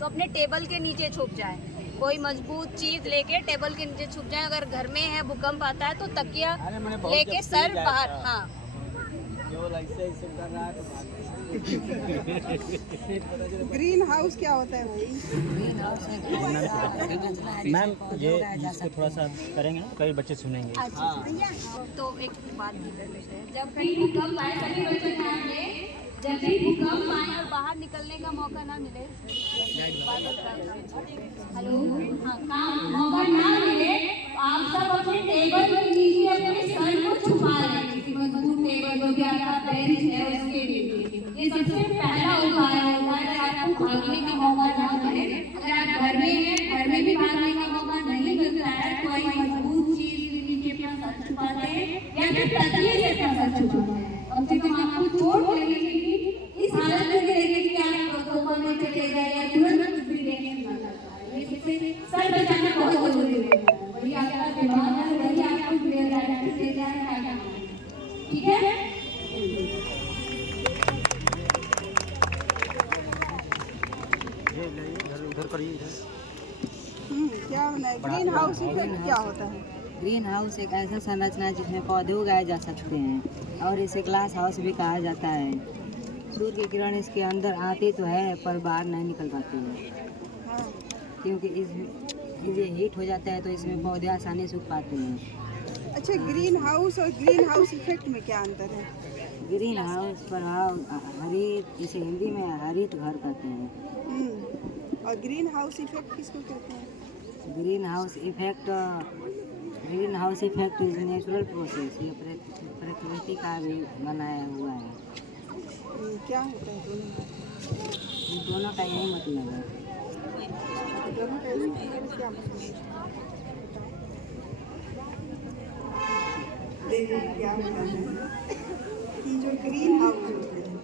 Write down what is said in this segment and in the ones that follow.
तो अपने टेबल के नीचे छुप जाए। कोई मजबूत चीज़ लेके टेबल के नीचे छुप जाए। अगर घर में है भूकंप आता है तो तकिया लेके सर बाहर। हाँ, ग्रीन हाउस क्या होता है भाई? ग्रीन हाउस मैम, ये इसको थोड़ा सा करेंगे ना, कई बच्चे सुनेंगे। अच्छा तो एक बात भी कर लेते हैं। जब भी भूकंप आए सभी बच्चे ध्यान दें, जब भी भूकंप आए और बाहर निकलने का मौका ना मिले, हेलो, हाँ, काम मौका ना मिले, आप सब अपने टेबल के नीचे अपने सर को छुपा लें। किसी मजबूत टेबल हो गया, आपका बेंच है उसके नीचे। ये सबसे पहला उपाय होता है कि आपको भागने का मौका ना मिले। अगर आप घर में हैं, घर में भी भागने का मौका नहीं मिलता है, कोई मजबूत चीज के नीचे अपना सर छुपा दें या फिर तकिए से अपना सर छुपा दें। कम से कम आपको चोट लगेगी, इस हालत में लगेगी कि आप कोमा में चले गए या तुरंत कुछ भी देखने नहीं लगता है। ये सबसे सर बचाना बहुत जरूरी होता है। वही आपका दिमाग है, वही आपको क्लियर गाइडेंस देता है क्या करना है। ठीक है? उधर करिए। क्या बनाए? ग्रीन हाउस इफेक्ट क्या होता है? ग्रीन हाउस एक ऐसा संरचना है जिसमें पौधे उगाए जा सकते हैं और इसे ग्लास हाउस भी कहा जाता है। सूर्य की किरण इसके अंदर आती तो है पर बाहर नहीं निकल पाती है, हाँ। क्योंकि ये हीट हो जाता है तो इसमें पौधे आसानी से सूख पाते हैं। अच्छा, ग्रीन हाउस और ग्रीन हाउस इफेक्ट में क्या अंतर है? ग्रीन हाउस प्रभाव हरित, इसे हिंदी में हरित घर कहते हैं। और ग्रीन हाउस इफेक्ट किसको कहते हैं? Green house effect is natural process. ये प्रकृति का भी बनाया हुआ है। क्या होता है दोनों का यही मतलब है। दोनों का यही मतलब क्या मतलब है? देखिए क्या होता है कि जो ग्रीन हाउस होते हैं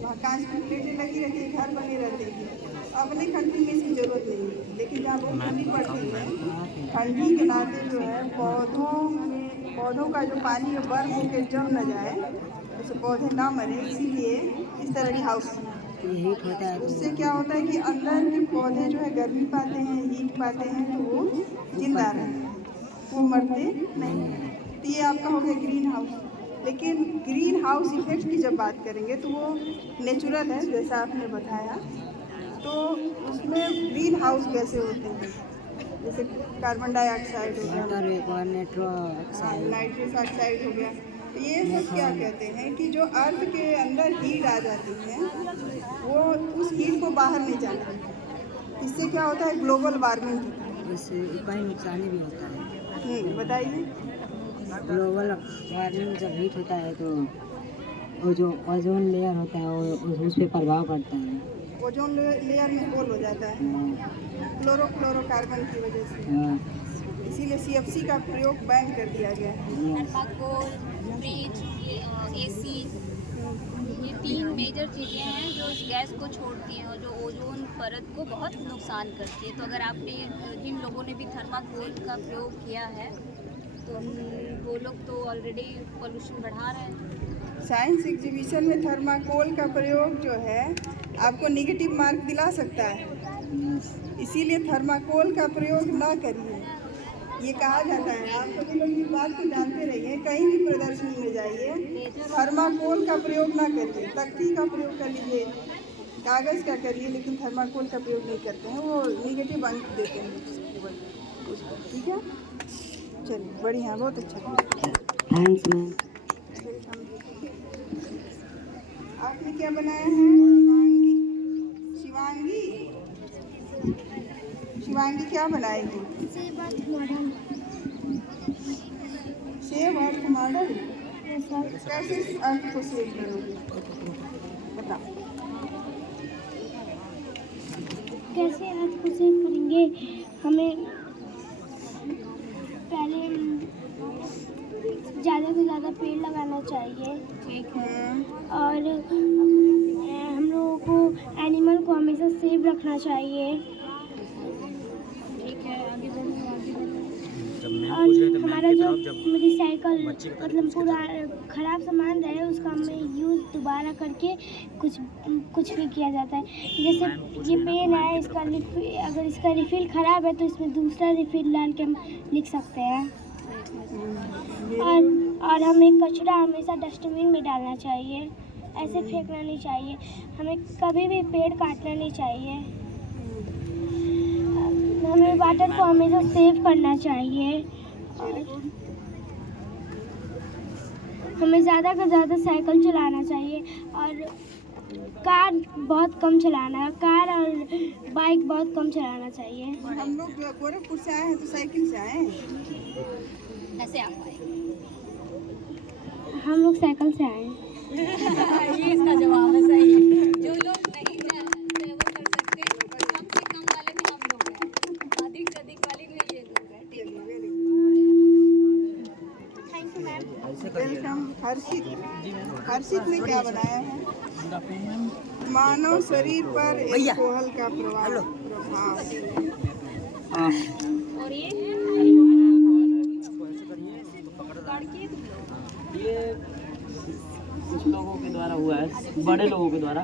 वहाँ कांच की प्लेटें लगी रहती है, घर बने रहते हैं। अपने कंट्री में इसकी जरूरत नहीं है, लेकिन जहाँ बहुत ठंडी पड़ती है, ठंडी के नाते जो है पौधों का जो पानी है बर्फ होकर जम न जाए, जैसे पौधे ना मरे, इसीलिए इस तरह की हाउस हीट होता है। उससे क्या होता है कि अंदर के पौधे जो है गर्मी पाते हैं, हीट पाते हैं, तो वो जिंदा रहते हैं, वो मरते नहीं हैं। तो ये आपका हो गया ग्रीन हाउस। लेकिन ग्रीन हाउस इफेक्ट की जब बात करेंगे तो वो नेचुरल है, जैसा आपने बताया। तो उसमें ग्रीन हाउस कैसे होते हैं? जैसे कार्बन डाइऑक्साइड हो गया, नाइट्रस ऑक्साइड हो गया। ये सब क्या कहते हैं कि जो अर्थ के अंदर हीट आ जाती है वो उस हीट को बाहर नहीं जाने देती। इससे क्या होता है? ग्लोबल वार्मिंग होता है। इससे कई नुकसान भी होता है। बताइए। ग्लोबल वार्मिंग जब हीट होता है तो वो जो ओजोन लेयर होता है वो उस पर प्रभाव पड़ता है। ओजोन लेयर में होल हो जाता है क्लोरोफ्लोरोकार्बन की वजह से। इसीलिए CFC का प्रयोग बैन कर दिया गया है। थर्माकोल, फ्रिज, AC, ये 3 मेजर चीज़ें हैं जो इस गैस को छोड़ती हैं और जो ओजोन परत को बहुत नुकसान करती है। तो अगर आपने जिन लोगों ने भी थर्माकोल का प्रयोग किया है तो वो लोग तो ऑलरेडी पोल्यूशन बढ़ा रहे हैं। साइंस एग्जीबिशन में थर्माकोल का प्रयोग जो है आपको नेगेटिव मार्क दिला सकता है, इसीलिए थर्माकोल का प्रयोग ना करिए, ये कहा जाता है। आप सभी लोग इस बात को जानते रहिए, कहीं भी प्रदर्शनी में जाइए, थर्माकोल का प्रयोग ना करिए। तख्ती का प्रयोग कर लीजिए, कागज़ का करिए, लेकिन थर्माकोल का प्रयोग नहीं करते हैं, वो नेगेटिव अंक देते हैं उसको। ठीक है, चलिए, बढ़िया, बहुत अच्छा। Thanks ma'am. आपने क्या बनाया है? शिवांगी क्या बनाएगी? Save earth model. कैसे अर्थ को सेव करोगे? बताओ। कैसे अर्थ को सेव करेंगे? हमें पहले ज़्यादा से ज़्यादा पेड़ लगाना चाहिए। ठीक है। और हम लोगों को एनिमल को हमेशा सेफ रखना चाहिए। ठीक है, आगे बढ़ो, आगे बढ़ो। जब मैम और पूछ रहे थे मैम हमारा की जो तरफ जब रिसाइकल बच्चे की तरफ मतलब उसकी पूरा ख़राब सामान रहे उसका हमें यूज़ दोबारा करके कुछ भी किया जाता है। जैसे ये पेन है, इसका अगर इसका रिफ़िल ख़राब है तो इसमें दूसरा रिफ़िल डाल के हम लिख सकते हैं। और हमें कचरा हमेशा डस्टबिन में डालना चाहिए, ऐसे फेंकना नहीं चाहिए। हमें कभी भी पेड़ काटना नहीं चाहिए। हमें वाटर को हमेशा सेव करना चाहिए और हमें ज़्यादा से ज़्यादा साइकिल चलाना चाहिए और कार बहुत कम चलाना है, कार और बाइक बहुत कम चलाना चाहिए। हम लोग गोरखपुर से आए हैं तो साइकिल से आए हैं। ऐसे आप आए। हम लोग साइकिल से आए हैं। ये इसका जवाब है सही। जो लोग नहीं वो कर सकते, कम से कम वाले में हम लोग हैं, अधिक से अधिक वाले में ये लोग हैं। ठीक है। Thank you ma'am. वेलकम। हर्षित ने क्या बनाया है? मानव शरीर पर एल्कोहल का प्रभाव। और ये ये कुछ लोगों के द्वारा हुआ है, बड़े लोगों के द्वारा।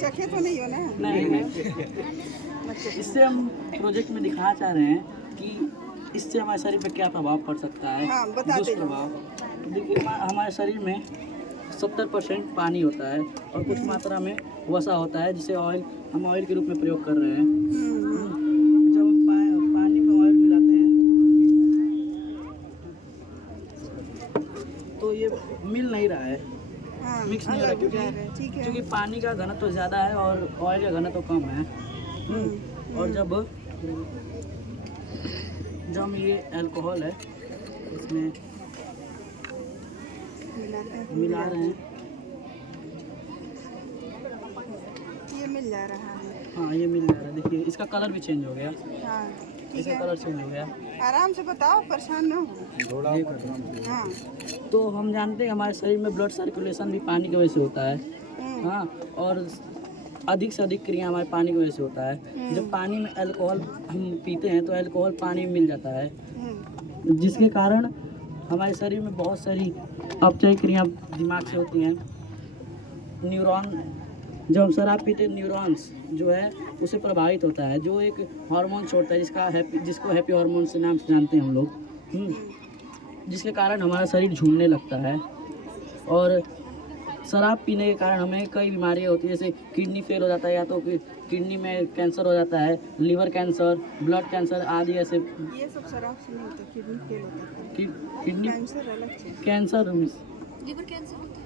चखे तो नहीं हो ना? नहीं। इससे हम प्रोजेक्ट में दिखाना चाह रहे हैं कि इससे हमारे शरीर पे क्या प्रभाव पड़ सकता है। हाँ, बता दीजिए। दुष्प्रभाव देखिए, हमारे शरीर में 70% पानी होता है और कुछ मात्रा में वसा होता है जिसे हम ऑयल के रूप में प्रयोग कर रहे हैं। जब हम पानी में ऑयल मिलाते हैं तो ये मिल नहीं रहा है, हाँ, मिक्स नहीं हो रहा अलग जा रहे हैं, ठीक है। क्योंकि पानी का घनत्व तो ज़्यादा है और ऑयल का घनत्व तो कम है। और जब ये अल्कोहल है इसमें मिला रहे हैं, ये मिल जा रहा है। हाँ ये मिल जा रहा है। देखिए इसका कलर भी चेंज हो गया, हाँ, ठीक इसका है। कलर चेंज हो गया। आराम से बताओ, परेशान ना हो। ये कर रहा हूँ। हाँ। तो हम जानते हैं हमारे शरीर में ब्लड सर्कुलेशन भी पानी की वजह से होता है। हाँ, और अधिक से अधिक क्रिया हमारे पानी की वजह से होता है। जब पानी में अल्कोहल हम पीते हैं तो अल्कोहल पानी में मिल जाता है, जिसके कारण हमारे शरीर में बहुत सारी अपचय क्रिया दिमाग से होती हैं। न्यूरॉन, जब हम शराब पीते हैं न्यूरॉन्स जो है उसे प्रभावित होता है, जो एक हार्मोन छोड़ता है जिसको हैप्पी हार्मोन से नाम से जानते हैं हम लोग। जिसके कारण हमारा शरीर झूमने लगता है और शराब पीने के कारण हमें कई बीमारियां होती है, जैसे किडनी फेल हो जाता है, या तो किडनी में कैंसर हो जाता है, लिवर कैंसर, ब्लड कैंसर आदि ऐसे। ये सब शराब से नहीं होता, किडनी फेल होता है। किडनी कैंसर अलग चीज। कैंसर लिवर कैंसर होता है,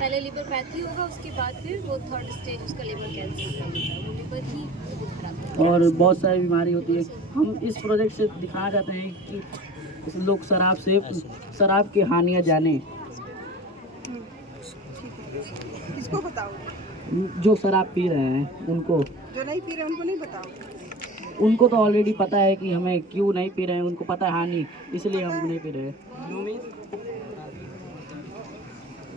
पहले लिवर पैथी होगा, उसके बाद फिर वो थर्ड स्टेज उसका लिवर कैंसर, लिवर ही खराब है। और बहुत सारी बीमारी होती है। हम इस प्रोजेक्ट से दिखाना चाहते हैं कि लोग शराब की हानियाँ जाने। किसको बताओ? जो शराब पी रहे हैं उनको, जो नहीं पी रहे उनको नहीं बताओ। उनको तो ऑलरेडी पता है कि हमें क्यों नहीं पी रहे हैं, उनको पता है हानि, इसलिए हम नहीं पी रहे हैं।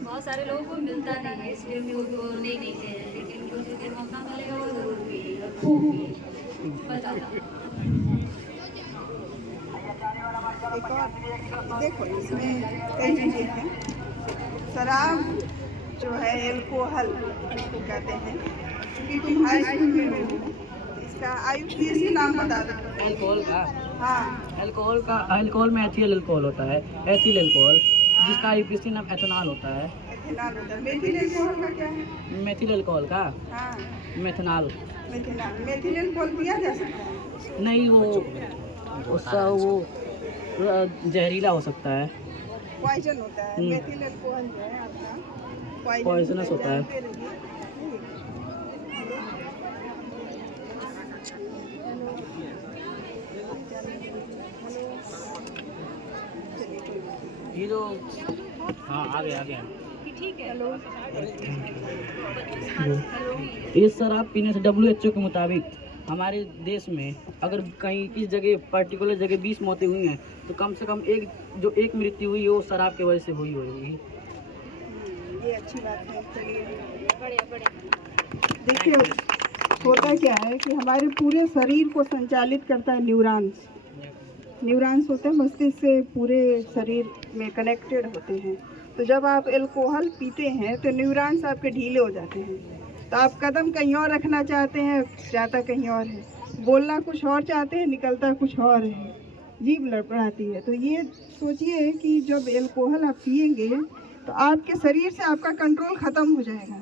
बहुत सारे लोगों को मिलता नहीं है, इसलिए भी उनको नहीं पीते हैं, लेकिन जो मौका मिलेगा वो जरूर पिएगा, खूब पिएगा। बताओ। एक और देखो, इसमें कई चीज़ें हैं। शराब जो है एल्कोहल इसको कहते हैं, क्योंकि तुम हाई स्कूल में हो, इसका IUPAC नाम बता दो। अल्कोहल का, हाँ, अल्कोहल में एथिल अल्कोहल होता है, एथिल अल्कोहल, जिसका IUPAC नाम एथेनॉल होता है। एथेनॉल होता है। मेथिल अल्कोहल का क्या है? मेथिल अल्कोहल का हाँ, मेथनॉल। मेथिल अल्कोहल पिया जा सकता है? नहीं, वो जहरीला हो सकता है, पॉइजन होता है। मेथिल अल्कोहल जो है आपका पॉइजनस होता है। ये जो हाँ आ गया। ठीक है। इस शराब पीने से WHO के मुताबिक हमारे देश में अगर कहीं किसी जगह पर्टिकुलर जगह 20 मौतें हुई हैं तो कम से कम एक मृत्यु हुई है वो शराब की वजह से हुई होगी। ये अच्छी बात है। चलिए बढ़िया। देखिए, होता क्या है कि हमारे पूरे शरीर को संचालित करता है न्यूरॉन्स। न्यूरॉन्स होते हैं मस्तिष्क से पूरे शरीर में कनेक्टेड होते हैं। तो जब आप अल्कोहल पीते हैं तो न्यूरॉन्स आपके ढीले हो जाते हैं, तो आप कदम कहीं और रखना चाहते हैं, जाता कहीं और है, बोलना कुछ और चाहते हैं, निकलता कुछ और है, जीभ लड़खड़ाती है। तो ये सोचिए कि जब अल्कोहल आप पिएंगे तो आपके शरीर से आपका कंट्रोल ख़त्म हो जाएगा।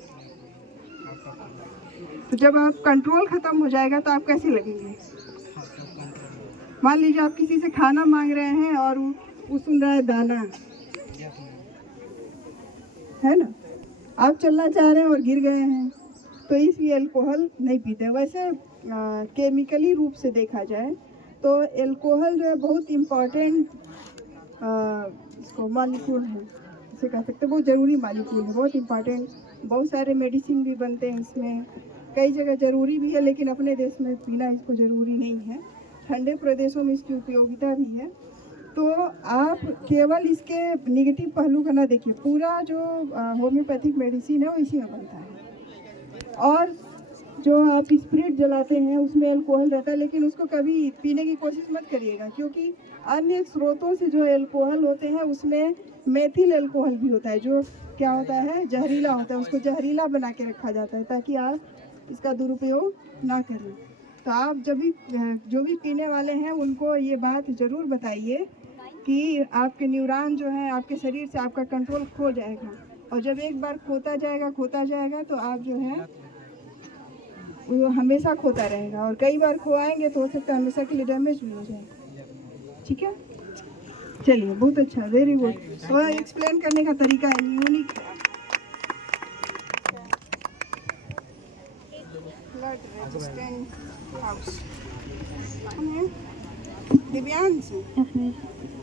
तो जब आप कंट्रोल ख़त्म हो जाएगा तो आप कैसे लगेंगे? मान लीजिए आप किसी से खाना मांग रहे हैं और वो सुन रहा है दाना, है ना, आप चलना चाह रहे हैं और गिर गए हैं, तो इसलिए अल्कोहल नहीं पीते। वैसे केमिकली रूप से देखा जाए तो अल्कोहल जो है बहुत इम्पॉर्टेंट इसको मॉलिक्यूल है, इसे कह सकते हैं बहुत ज़रूरी मॉलिक्यूल है, बहुत इम्पॉर्टेंट। बहुत सारे मेडिसिन भी बनते हैं इसमें, कई जगह ज़रूरी भी है, लेकिन अपने देश में पीना इसको ज़रूरी नहीं है, ठंडे प्रदेशों में इसकी उपयोगिता भी है। तो आप केवल इसके निगेटिव पहलू का ना देखिए, पूरा जो होम्योपैथिक मेडिसिन है वो इसी में बनता है। और जो आप स्पिरिट जलाते हैं उसमें अल्कोहल रहता है, लेकिन उसको कभी पीने की कोशिश मत करिएगा, क्योंकि अन्य स्रोतों से जो अल्कोहल होते हैं उसमें मेथिल अल्कोहल भी होता है, जो क्या होता है, जहरीला होता है। उसको जहरीला बना के रखा जाता है ताकि आप इसका दुरुपयोग ना करें। तो आप जब भी जो भी पीने वाले हैं उनको ये बात ज़रूर बताइए कि आपके न्यूरॉन जो है आपके शरीर से आपका कंट्रोल खो जाएगा, और जब एक बार खोता जाएगा तो आप जो है वो हमेशा खोता रहेगा, और कई बार खोआएंगे तो हो सकता है हमेशा के लिए डैमेज भी हो जाए। ठीक है, चलिए, बहुत अच्छा, वेरी गुड। और एक्सप्लेन करने का तरीका है यूनिक है। Flood resistant house. दिव्यांश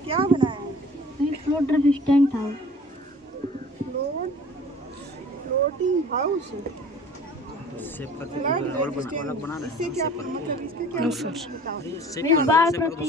क्या बनाया है? Float resistant house. Floating house. Flood resistant, इससे क्या मतलब, इसका क्या मतलब बताओ।